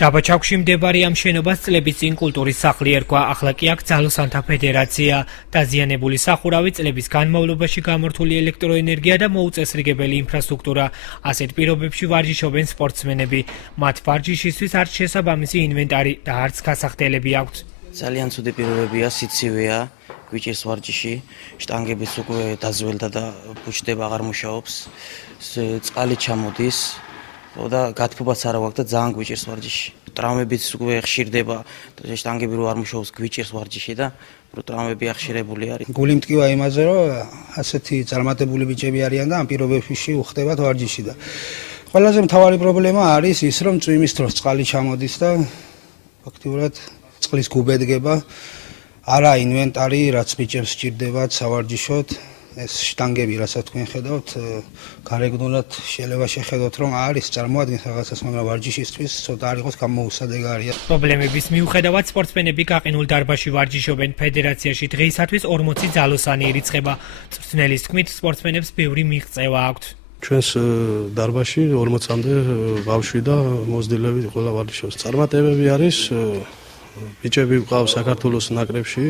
დაბაჩაქვში მდებარე ამ შენობას წლების წინ კულტურის სახლი ერქვა, ახლა კი აქ ძალოსანთა ფედერაცია. დაზიანებული სახურავი, წლების განმავლობაში გამორთული ელექტროენერგია და მოუწესრიგებელი ინფრასტრუქტურა. ასეთ პირობებში ვარჯიშობენ სპორტსმენები. მათ ვარჯიშისთვის არც შესაბამისი ინვენტარი და არც გასახდელები აქვთ. ძალიან ცუდი პირობებია, სიცივეა, გვიჭირს ვარჯიში, შტანგებიც უკვე დაზველდა და ბუჩდება, აღარ მუშაობს, წყალი ჩამოდის. და გათბობაც არა გვაქვს და ძალიან გვიჭირს ვარჯიში. ტრამვებიც უკვე ხშირდება, შტანგები რო არ მუშაობს, გვიჭირს ვარჯიში და ტრამვები ახშირებული არის. გული მტკივა იმაზე, რომ ასეთი წარმატებული ბიჭები არიან და ამ პირობებში უხდებათ ვარჯიში და ყველაზე მთავარი პრობლემა არის ის, რომ წვიმის დროს წყალი ჩამოდის და ფაქტიურად წყლის გუბედგება, არა ინვენტარი, რაც ბიჭებს სჭირდებათ სავარჯიშოდ. ეს შტანგები, რასაც თქვენ ხედავთ, გარეგნულად შეიძლება შეხედოთ, რომ არის წარმოადგენს რაღაცას, მაგრამ ვარჯიშისთვის ცოტა არ იყოს გამოუსადეგარია. პრობლემების მიუხედავად სპორტსმენები გაყინულ დარბაზში ვარჯიშობენ. ფედერაციაში დღეისათვის 40 ძალოსანი ირიცხება. მწვრთნელის თქმით, სპორტსმენებს ბევრი მიღწევა აქვთ. ჩვენს დარბაზში 40-მდე ბავშვი და მოზრდილები ყველა ვარჯიშობს. წარმატებები არის ბიჭები გვყავს საქართველოს ნაკრებში,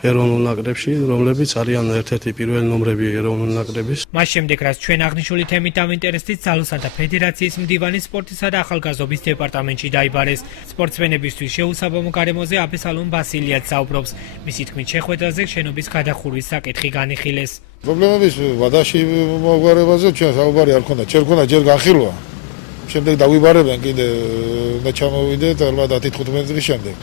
ეროვნულ ნაკრებში, რომლებიც არიან ერთ-ერთი პირველი ნომრები ეროვნულ ნაკრების. მას შემდეგ, რაც ჩვენ აღნიშნული თემით დავინტერესდით, ძალოსანთა ფედერაციის მდივანი სპორტისა და ახალგაზრდობის დეპარტამენტში დაიბარეს. სპორტსმენებისთვის შეუსაბამო გარემოზე აბესალომ ბასილიაც საუბრობს. მისი თქმით, შეხვედრაზე შენობის გადახურვის საკითხი განიხილეს. პრობლემების ვადაში მოგვარებაზე ჩვენ საუბარი არ ქონდა, ჯერ განხილვა. შემდეგ დავიბარებენ კიდე და ჩამოვიდეთ ალბათ 10-15 დღის შემდეგ.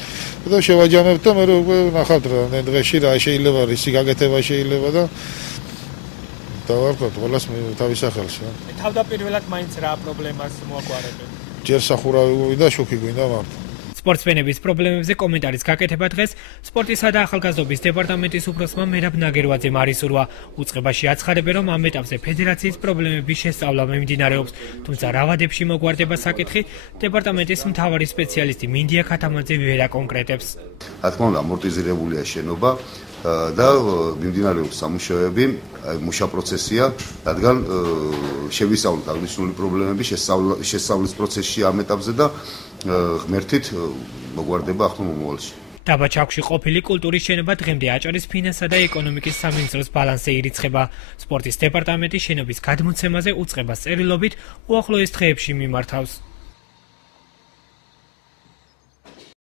და შევაჯამებთ და მე უკვე ნახავთ რა დღეში რა შეიძლება რისი გაკეთება შეიძლება და დავარქვათ ყველას თავის სახელს რა. თავდაპირველად მაინც რა პრობლემას მოაგვარებენ? ჯერ სახურავი გვინდა, შუქი გვინდა მარტო. სპორტსმენების პრობლემებზე კომენტარის გაკეთება დღეს სპორტისა და ახალგაზრდობის დეპარტამენტის უფროსმა მერაბ ნაგერვაძემ არისურვა. უწყებაში აცხადებენ, რომ ამ ეტაპზე ფედერაციის პრობლემების შესწავლა მიმდინარეობს. თუმცა რა ვადებში მოგვარდება საკითხი, დეპარტამენტის მთავარი სპეციალისტი მინდია ქათამაძე ვერ აკონკრეტებს. რა თქმა უნდა, ამორტიზირებულია შენობა და მიმდინარეობს სამუშაოები, მუშა პროცესია, რადგან შევისწავლოთ აღნიშნული პრობლემები, შესწავლის პროცესში ამ ეტაპზე და ღმერთით მოგვარდება ახლა მომავალში. დაბაჩაქვში ყოფილი კულტურის შენობა დღემდე აჭარის ფინანსა და ეკონომიკის სამინისტროს ბალანსზე ირიცხება. სპორტის დეპარტამენტი შენობის გადმოცემაზე უწყებას წერილობით უახლოეს დღეებში მიმართავს.